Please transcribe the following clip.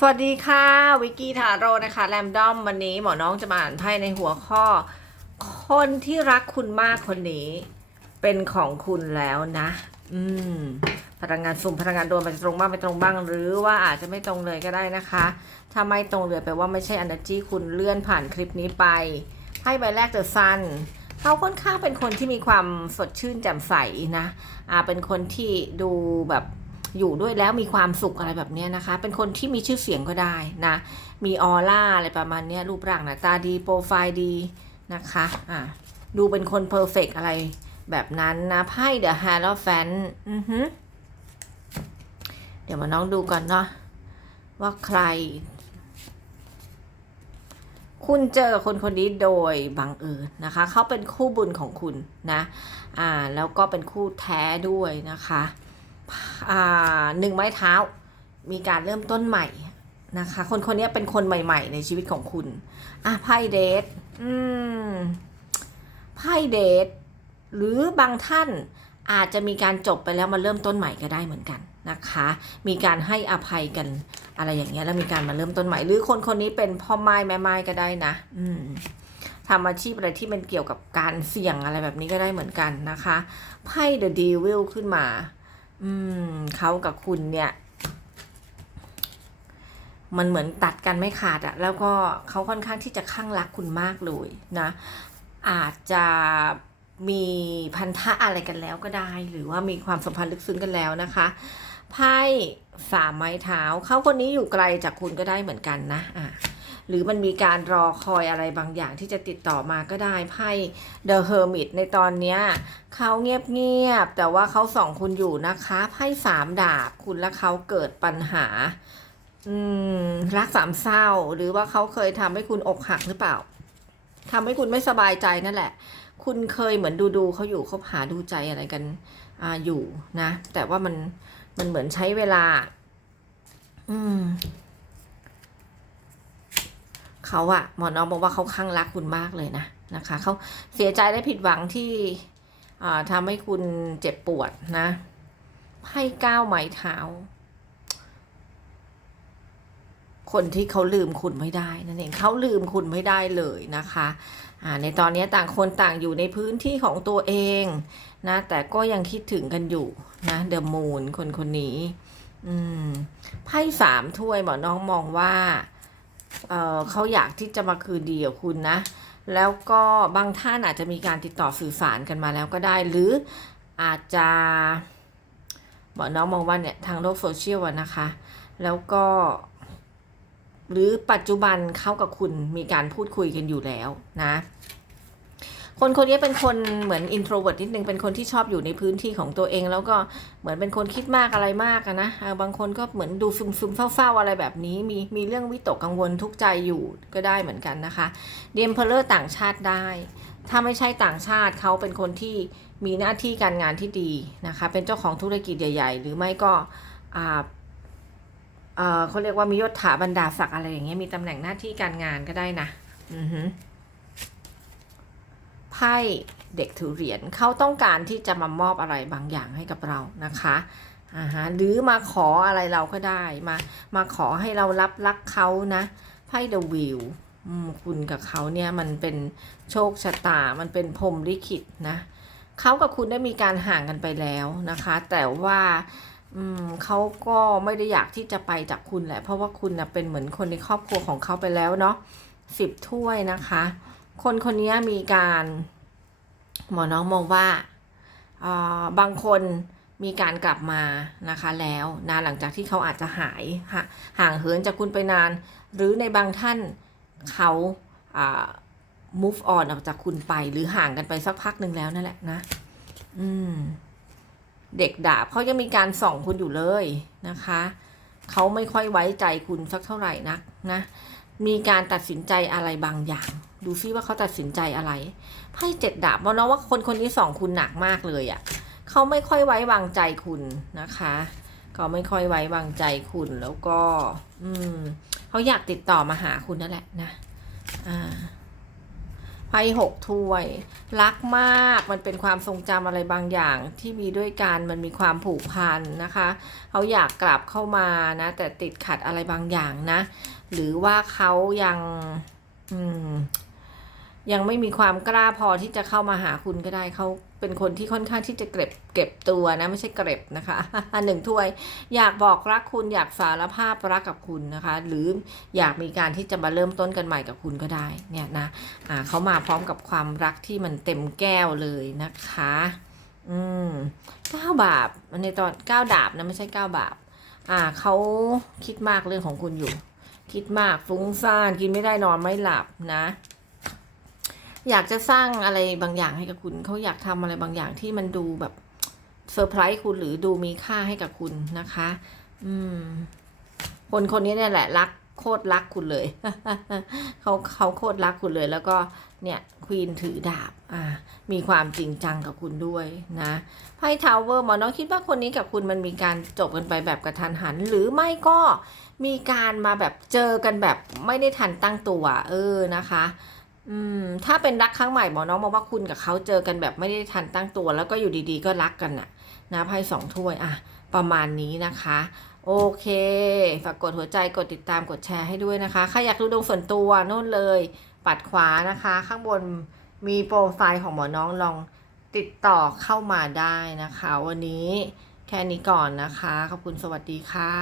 สวัสดีค่ะวิกกี้ทาโร่นะคะแรมดอมวันนี้หมอน้องจะมาอ่านไพ่ในหัวข้อ คนที่รักคุณมากคนนี้ เป็นของคุณแล้วนะ อืม พลังงานสุ่มพลังงานโดนมันจะตรงบ้างไม่ตรงบ้าง หรือว่าอาจจะไม่ตรงเลยก็ได้นะคะ ถ้าไม่ตรงเลยแปลว่าไม่ใช่ energy คุณเลื่อนผ่านคลิปนี้ไปไพ่ใบแรกเดอะซันเขาค่อนข้างเป็นคนที่มีความสดชื่นแจ่มใสนะอ่าเป็นคนที่ดูแบบ อยู่ด้วยแล้วมีความสุขอะไรแบบนี้นะคะ เป็นคนที่มีชื่อเสียงก็ได้นะ มีออร่าอะไรประมาณนี้รูปร่างหน้าตาดีโปรไฟล์ดีนะคะอ่าดูเป็นคนเพอร์เฟกอะไรแบบนั้นนะไพ่เดอะฮาร์ลแฟนอือฮึเดี๋ยวมาน้องดูก่อนเนาะว่าใคร คุณเจอคนคนนี้โดยบังเอิญนะคะ เขาเป็นคู่บุญของคุณนะ อ่า แล้วก็เป็นคู่แท้ด้วยนะคะ หนึ่งไม้เท้า มีการเริ่มต้นใหม่นะคะ คนคนนี้เป็นคนใหม่ๆ ในชีวิตของคุณ อะไพ่เดทอืมไพ่เดทหรือบางท่านอาจจะมีการจบไปแล้วมาเริ่มต้นใหม่ก็ได้เหมือนกันนะคะ มีการให้อภัยกันอะไรอย่างเงี้ยแล้วมีการมาเริ่มต้นใหม่ หรือคนคนนี้เป็นพ่อไม้แม่ไม้ก็ได้นะ อืมทำอาชีพอะไรที่มันเกี่ยวกับการเสี่ยงอะไรแบบนี้ก็ได้เหมือนกันนะคะไพ่ The Devil ขึ้นมา อืมเขากับคุณเนี่ย มันเหมือนตัดกันไม่ขาดอะแล้วก็เขาค่อนข้างที่จะข้างรักคุณมากเลยนะ อาจจะมีพันธะอะไรกันแล้วก็ได้ หรือว่ามีความสัมพันธ์ลึกซึ้งกันแล้วนะคะไพ่สามไม้เท้าเขาคนนี้อยู่ไกลจากคุณก็ได้เหมือนกันนะอะ หรือมันมีการรอคอยอะไรบางอย่างที่จะติดต่อมาก็ได้ไพ่ The Hermit ในตอนนี้เขาเงียบๆแต่ว่าเขาส่องคุณอยู่นะคะไพ่สามดาบคุณและเขาเกิดปัญหาอืมรักสามเศร้า หรือว่าเขาเคยทำให้คุณอกหักหรือเปล่าทำให้คุณไม่สบายใจนั่นแหละ คุณเคยเหมือนดูดูๆเขาอยู่เขาหาดูใจอะไรกันออยู่นะ แต่ว่ามันมันเหมือนใช้เวลา อืม เขาอะหมอน้องบอกว่าเขาข้างรักคุณมากเลยนะนะคะเขาเสียใจและผิดหวังที่อ่าทำให้คุณเจ็บปวดนะไพ่ก้าวไม้เท้า คนที่เขาลืมคุณไม่ได้นั่นเองเขาลืมคุณไม่ได้เลยนะคะในตอนนี้ต่างคนต่างอยู่ในพื้นที่ของตัวเองนะแต่ก็ยังคิดถึงกันอยู่นะเดอะมูนคนคนนี้ไพ่สามถ้วยหมอน้องมองว่า เเขาอยากที่จะมาคืนดีกับคุณนะ แล้วก็บางท่านอาจจะมีการติดต่อสื่อสารกันมาแล้วก็ได้ หรืออาจจะหมอน้องมองว่าเนี่ยทางโลกโซเชียลนะคะ แล้วก็ หรือปัจจุบันเขากับคุณมีการพูดคุยกันอยู่แล้วนะ คนคนนี้เป็นคนเหมือน introvert นิดนึงเป็นคนที่ชอบอยู่ในพื้นที่ของตัวเอง แล้วก็เหมือนเป็นคนคิดมากอะไรมากนะบางคนก็เหมือนดูซึมซึมเศร้าๆอะไรแบบนี้ มีมีเรื่องวิตกกังวลทุกใจอยู่ก็ได้เหมือนกันนะคะเดมเพลเลอร์ต่างชาติได้ ถ้าไม่ใช่ต่างชาติเขาเป็นคนที่มีหน้าที่การงานที่ดีนะคะ เป็นเจ้าของธุรกิจใหญ่ ๆ หรือไม่ก็อ่าเออเขาเรียกว่ามียศถาบรรดาศักดิ์อะไรอย่างเงี้ยมีตำแหน่งหน้าที่การงานก็ได้นะ อือฮึ ไพ่เด็กถือเหรียญเขาต้องการที่จะมามอบอะไรบางอย่างให้กับเรานะคะอ่าฮะหรือมาขออะไรเราก็ได้มามาขอให้เรารับรักเขานะไพ่เดอะวิวคุณกับเขาเนี่ยมันเป็นโชคชะตา มันเป็นพรหมลิขิตนะเขากับคุณได้มีการห่างกันไปแล้วนะคะ แต่ว่าเขาก็ไม่ได้อยากที่จะไปจากคุณแหละ เพราะว่าคุณนะเป็นเหมือนคนในครอบครัวของเขาไปแล้วเนาะสิบถ้วยนะคะ คนคนนี้มีการ หมอน้องมองว่าบางคนมีการกลับมานะคะแล้วนะหลังจากที่เขาอาจจะหายห่าห่างเหินจากคุณไปนาน หรือในบางท่านเขาอ่า move on ออกจากคุณไป หรือห่างกันไปสักพักหนึ่งแล้วนั่นแหละนะ อืม เด็กดาบเขายังมีการส่องคุณอยู่เลยนะคะ เขาไม่ค่อยไว้ใจคุณสักเท่าไหร่นักนะ มีการตัดสินใจอะไรบางอย่าง ดูซิว่าเขาตัดสินใจอะไรไพ่เจ็ดดาบมองนะว่าคนคนนี้ส่องคุณหนักมากเลยอะ่ะเขาไม่ค่อยไว้วางใจคุณนะคะเขาไม่ค่อยไว้วางใจคุณแล้วก็ อืมเขาอยากติดต่อมาหาคุณนั่นแหละนะอ่าไพ่หกถ้วย รักมากมันเป็นความทรงจำอะไรบางอย่างที่มีด้วยกันมันมีความผูกพันนะคะเขาอยากกลับเข้ามานะ แต่ติดขัดอะไรบางอย่างนะ หรือว่าเขายัง อืม ยังไม่มีความกล้าพอที่จะเข้ามาหาคุณก็ได้เขาเป็นคนที่ค่อนข้างที่จะเก็บเก็บตัวนะไม่ใช่เก็บนะคะหนึ่งถ้วย อยากบอกรักคุณอยากสารภาพรักกับคุณนะคะ หรืออยากมีการที่จะมาเริ่มต้นกันใหม่กับคุณก็ได้เนี่ยนะอ่าเขามาพร้อมกับความรักที่มันเต็มแก้วเลยนะคะ อืมเก้าบาปอันตอนเก้าดาบนะไม่ใช่เก้าบาปอ่าเขาคิดมากเรื่องของคุณอยู่ คิดมากฟุ้งซ่านกินไม่ได้นอนไม่หลับนะ อยากจะสร้างอะไรบางอย่างให้กับคุณ เขาอยากทำอะไรบางอย่างที่มันดูแบบเซอร์ไพรส์คุณหรือดูมีค่าให้กับคุณนะคะ อืม คนคนนี้เนี่ยแหละรักโคตรรักคุณเลยเขาเขาโคตรรักคุณเลย แล้วก็เนี่ยควีนถือดาบ อ่า มีความจริงจังกับคุณด้วยนะไพ่ทาวเวอร์หมอน้องคิดว่าคนนี้กับคุณมันมีการจบกันไปแบบกระทันหัน หรือไม่ก็มีการมาแบบเจอกันแบบไม่ได้ทันตั้งตัว เออนะคะ อืม ถ้าเป็นรักครั้งใหม่หมอน้องมองว่าคุณกับเขาเจอกันแบบไม่ได้ทันตั้งตัว แล้วก็อยู่ดีๆ ก็รักกันน่ะนะไพ่สองถ้วยอะ ประมาณนี้นะคะ โอเค ฝากกดหัวใจกดติดตามกดแชร์ให้ด้วยนะคะใครอยากดูดวงส่วนตัวนู่นเลย ปัดขวานะคะ ข้างบนมีโปรไฟล์ของหมอน้องลองติดต่อเข้ามาได้นะคะ วันนี้แค่นี้ก่อนนะคะ ขอบคุณสวัสดีค่ะ